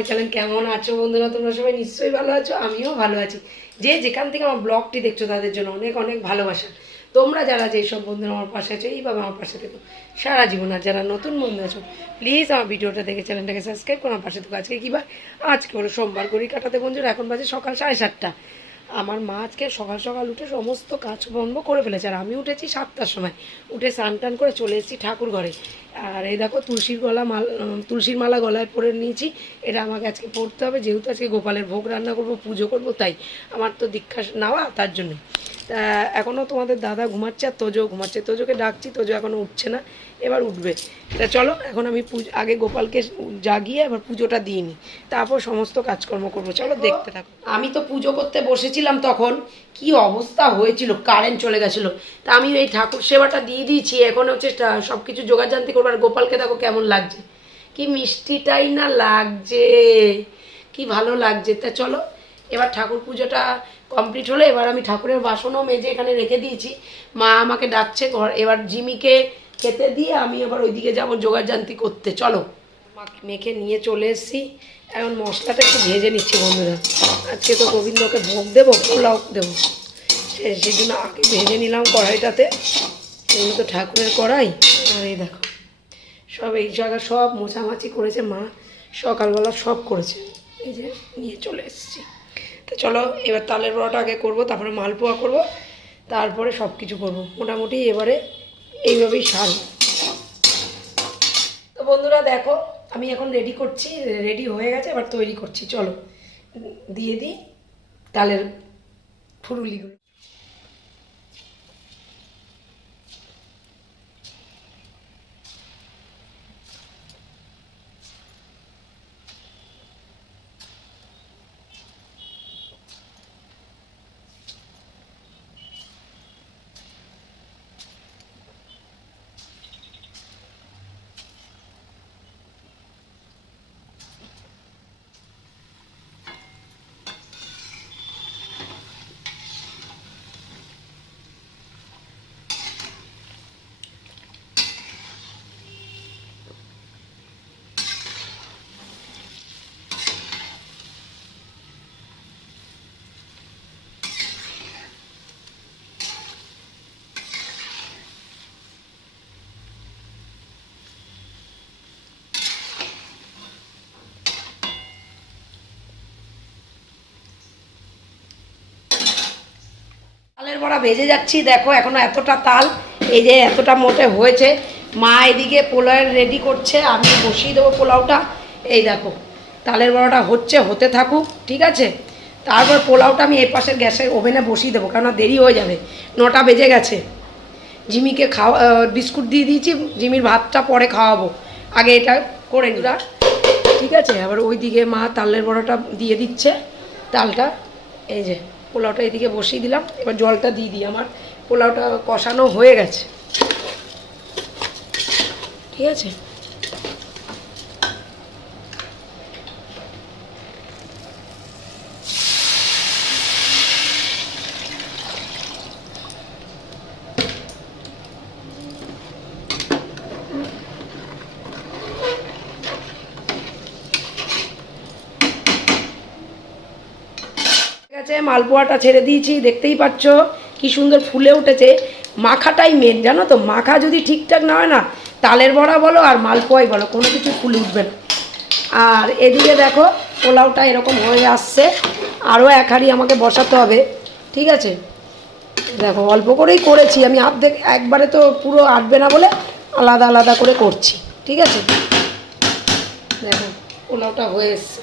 My channel কেমন আছো বন্ধুরা? তোমরা সবাই নিশ্চয়ই ভালো আছো, আমিও ভালো আছি। যে যেখান থেকে আমার ব্লগটি দেখছ, তাদের জন্য অনেক অনেক ভালোবাসা। তোমরা যারা যেই সব বন্ধুরা আমার পাশে আছো, এইভাবে আমার পাশে থেকো। সারা জীবন আর যারা নতুন বন্ধু আছো প্লিজ আমার ভিডিওটা দেখে চ্যানেলটাকে সাবস্ক্রাইব করো আমার পাশে থেকো। আজকে কী বার আজকে হলো সোমবার করি কাটাতে বন্ধুরা, এখন বাজে সকাল সাড়ে সাতটা। আমার মা আজকে সকাল সকাল উঠে সমস্ত কাজ বন্ধ করে ফেলেছে, আর আমি উঠেছি সাতটার সময়। উঠে স্নান টান করে চলে এসেছি ঠাকুর ঘরে। আর এই দেখো তুলসীর গলা মাল তুলসীর মালা গলায় পরে নিয়েছি। এটা আমাকে আজকে পড়তে হবে, যেহেতু আজকে গোপালের ভোগ রান্না করব, পুজো করব, তাই আমার তো দীক্ষা নেওয়া, তার জন্য তা এখনও তোমাদের দাদা ঘুমাচ্ছে আর তোজো ঘুমাচ্ছে। তোজোকে ডাকছি তোজো এখনও উঠছে না এবার উঠবে। তা চলো এখন আমি পুজো আগে গোপালকে জাগিয়ে এবার পুজোটা দিয়ে নিই। তারপর সমস্ত কাজকর্ম করব। চলো দেখতে থাকো। আমি তো পুজো করতে বসেছিলাম তখন। কি অবস্থা হয়েছিল? কারেন্ট চলে গেছিল। তা আমি এই ঠাকুর সেবাটা দিয়ে দিয়েছি। এখন হচ্ছে সব কিছু যোগাযান্তি করব। আর গোপালকে দেখো কেমন লাগছে। কি মিষ্টিটাই না লাগছে। কি ভালো লাগছে। তা চলো এবার ঠাকুর পুজোটা কমপ্লিট হলে, এবার আমি ঠাকুরের বাসনও মেজে এখানে রেখে দিয়েছি। মা আমাকে ডাকছে ঘর, এবার জিমিকে খেতে দিয়ে আমি এবার ওইদিকে যাব যোগাযান্তি করতে। চলো। মেখে নিয়ে চলে এসেছি। এখন মশলাটা একটু ভেজে নিচ্ছি বন্ধুরা। আজকে তো গোবিন্দকে ভোগ দেবো, পোলাও দেবো। সেই জন্য আগে ভেজে নিলাম কড়াইটাতে। এগুলো তো ঠাকুরের কড়াই। আর এই দেখো, সব এই জায়গা সব মোছামাছি করেছে মা। সকালবেলা সব করেছে। এই যে নিয়ে চলে এসেছি। তো চলো, এবার তালের বড়াটা আগে করব, তারপরে মালপোয়া করব, তারপরে সব কিছু করব। মোটামুটি এবারে এইভাবেই সার তো বন্ধুরা দেখো, আমি এখন রেডি করছি রেডি হয়ে গেছে, এবার তৈরি করছি। চলো, দিয়ে দিই তালের ফুরুলিগুলো। বড়া ভেজে যাচ্ছি, দেখো এখনও এতটা তাল, এই যে এতটা মোটে হয়েছে। মা এদিকে পোলাওয়ের রেডি করছে, আমি বসিয়ে দেবো পোলাওটা। এই দেখো, তালের বড়াটা হচ্ছে, হতে থাকুক, ঠিক আছে? তারপর পোলাওটা আমি এই পাশের গ্যাসের ওভেনে বসিয়ে দেবো, কেননা দেরি হয়ে যাবে। নটা বেজে গেছে। জিমিকে খাওয়া বিস্কুট দিয়ে দিয়েছি, জিমির ভাতটা পরে খাওয়াবো। আগে এটা করে নিরা ঠিক আছে, আবার ওই দিকে মা তালের বড়াটা দিয়ে দিচ্ছে, তালটা, এই যে। পোলাওটা এদিকে বসিয়ে দিলাম। এবার জলটা দিয়ে দিই আমার। পোলাওটা কষানো হয়ে গেছে। ঠিক আছে? আছে মালপোয়াটা ছেড়ে দিয়েছি, দেখতেই পাচ্ছ কি সুন্দর ফুলে উঠেছে। মাখাটাই মেন জানো তো, মাখা যদি ঠিকঠাক না হয় না, তালের বড়া বলো আর মালপোয়াই বলো, কোনো কিছু ফুলে উঠবে না। আর এদিকে দেখো, পোলাওটা এরকম হয়ে আসছে। আরও এক হাঁড়ি আমাকে বসাতে হবে, ঠিক আছে? দেখো, অল্প করেই করেছি, আমি অর্ধেক একবারে তো পুরো আটবে না বলে আলাদা আলাদা করে করছি, ঠিক আছে? দেখো, পোলাওটা হয়ে এসছে।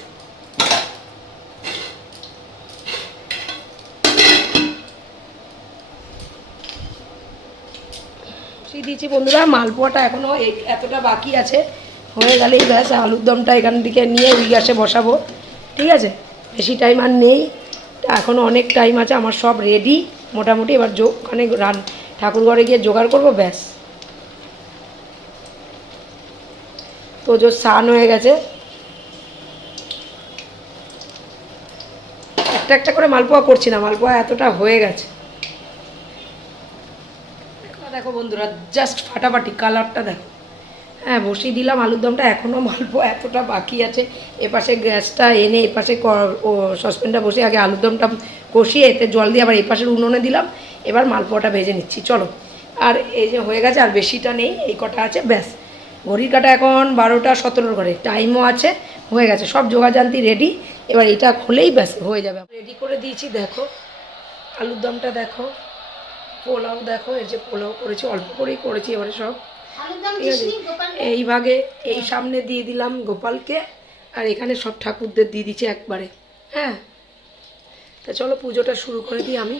বসিয়ে দিয়েছি বন্ধুরা, মালপোয়াটা এখনও এতটা বাকি আছে। হয়ে গেলেই ব্যাস, আলুর দমটা এখান থেকে নিয়ে ওই গ্যাসে বসাবো। ঠিক আছে? বেশি টাইম আর নেই। এখনও অনেক টাইম আছে, আমার সব রেডি মোটামুটি এবার ওখানে রান ঠাকুর ঘরে গিয়ে জোগাড় করব, ব্যাস। তো যে স্নান হয়ে গেছে। একটা একটা করে মালপোয়া করছি না, মালপোয়া এতটা হয়ে গেছে। দেখো বন্ধুরা জাস্ট ফাটাফাটি কালারটা দেখো। হ্যাঁ বসিয়ে দিলাম, আলুর দমটা এখনও মালপো এতটা বাকি আছে। এপাশে গ্যাসটা এনে এপাশে ও সসপ্যানটা বসে আগে আলুর দমটা কষিয়ে এতে জল দিয়ে আবার এপাশের উনুনে দিলাম। এবার মালপোয়াটা ভেজে নিচ্ছি, চলো। আর এই যে হয়ে গেছে, আর বেশিটা নেই, এই কটা আছে, ব্যাস। ঘড়ির কাটা এখন বারোটা সতেরোর ঘরে টাইমও আছে, হয়ে গেছে, সব যোগাযান্তি রেডি এবার এটা খুলেই ব্যাস, হয়ে যাবে। রেডি করে দিয়েছি, দেখো। আলুর দমটা দেখো। পোলাও দেখো এই যে পোলাও করেছি অল্প করেই করেছি এবারে সব ঠিক আছে? এই ভাগে এই সামনে দিয়ে দিলাম গোপালকে আর এখানে সব ঠাকুরদের দিয়ে দিচ্ছে একবারে হ্যাঁ? তা চলো পুজোটা শুরু করে দিই আমি আমি।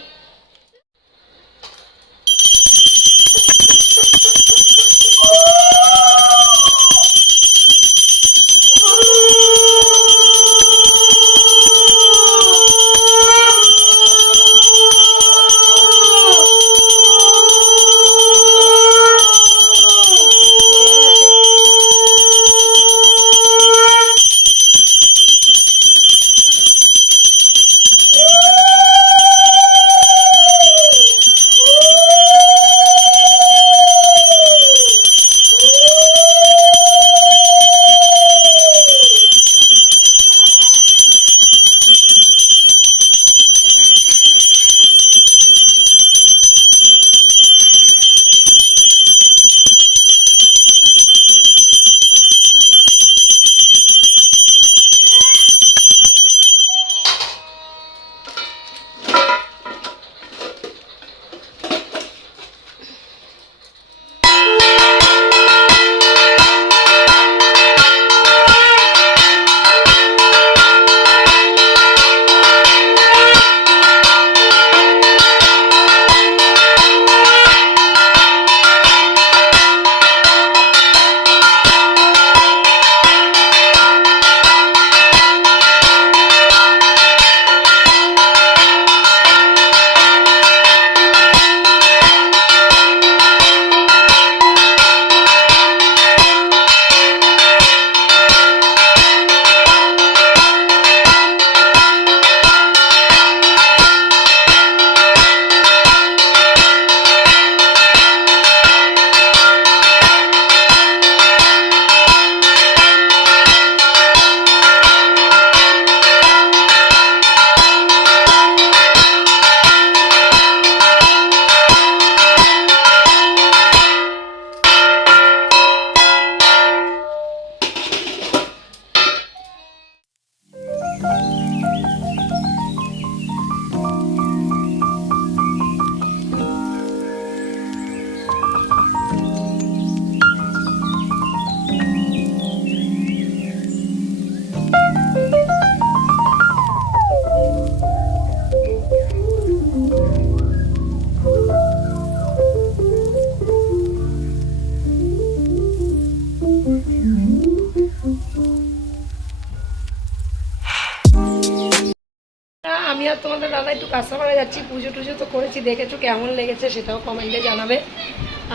কাঁচাপাড়া যাচ্ছি পুজো টুজো তো করেছি দেখেছ কেমন লেগেছে সেটাও কমেন্টে জানাবে।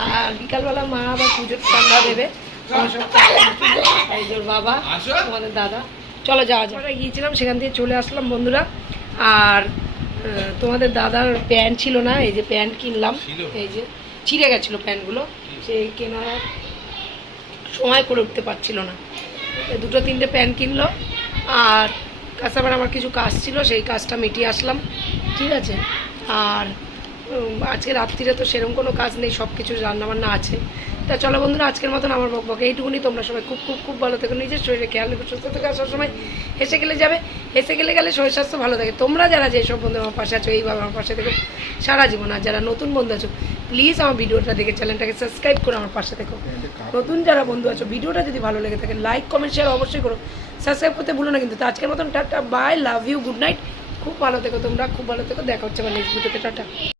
আর বিকালবেলা মা আবার পুজোর ঠান্ডা দেবে। বাবা তোমাদের দাদা। চলো যাওয়া যাক। আমরা গিয়েছিলাম সেখান থেকে চলে আসলাম বন্ধুরা। আর তোমাদের দাদার প্যান্ট ছিল না এই যে প্যান্ট কিনলাম। এই যে ছিঁড়ে গেছিল প্যান্টগুলো। সেই কেনার সময় করে উঠতে পারছিল না। দুটো তিনটে প্যান্ট কিনলো। আর কাস্টমার আমার কিছু কাজ ছিল সেই কাজটা মিটিয়ে আসলাম। ঠিক আছে? আর আজকে রাত্রিরে তো সেরকম কোনো কাজ নেই সব কিছু রান্নাবান্না আছে। তা চলো বন্ধুরা, আজকের মতন আমার বক বক এইটুকুনি। তোমরা সবাই খুব খুব খুব ভালো থেকো, নিজের শরীরে খেয়াল রেখো, সুস্থ থেকে, আসার সময় হেসে গেলে যাবে। হেসে গেলে গেলে শরীর স্বাস্থ্য ভালো থাকে। তোমরা যারা যেসব বন্ধু আমার পাশে আছো এইভাবে আমার পাশে থেকো সারা জীবন। আর যারা নতুন বন্ধু আছো প্লিজ আমার ভিডিওটা দেখে চ্যানেলটাকে সাবস্ক্রাইব করে আমার পাশে থেকো। নতুন যারা বন্ধু আছো, ভিডিওটা যদি ভালো লেগে থাকে লাইক কমেন্ট শেয়ার অবশ্যই করো। সাবস্ক্রাইব করতে ভুলো না কিন্তু। তো আজকের মতন, tata bye love you good night খুব ভালো থেকো তোমরা খুব ভালো থেকো দেখা হচ্ছে আমার নেক্সট ভিডিওতে টাটা।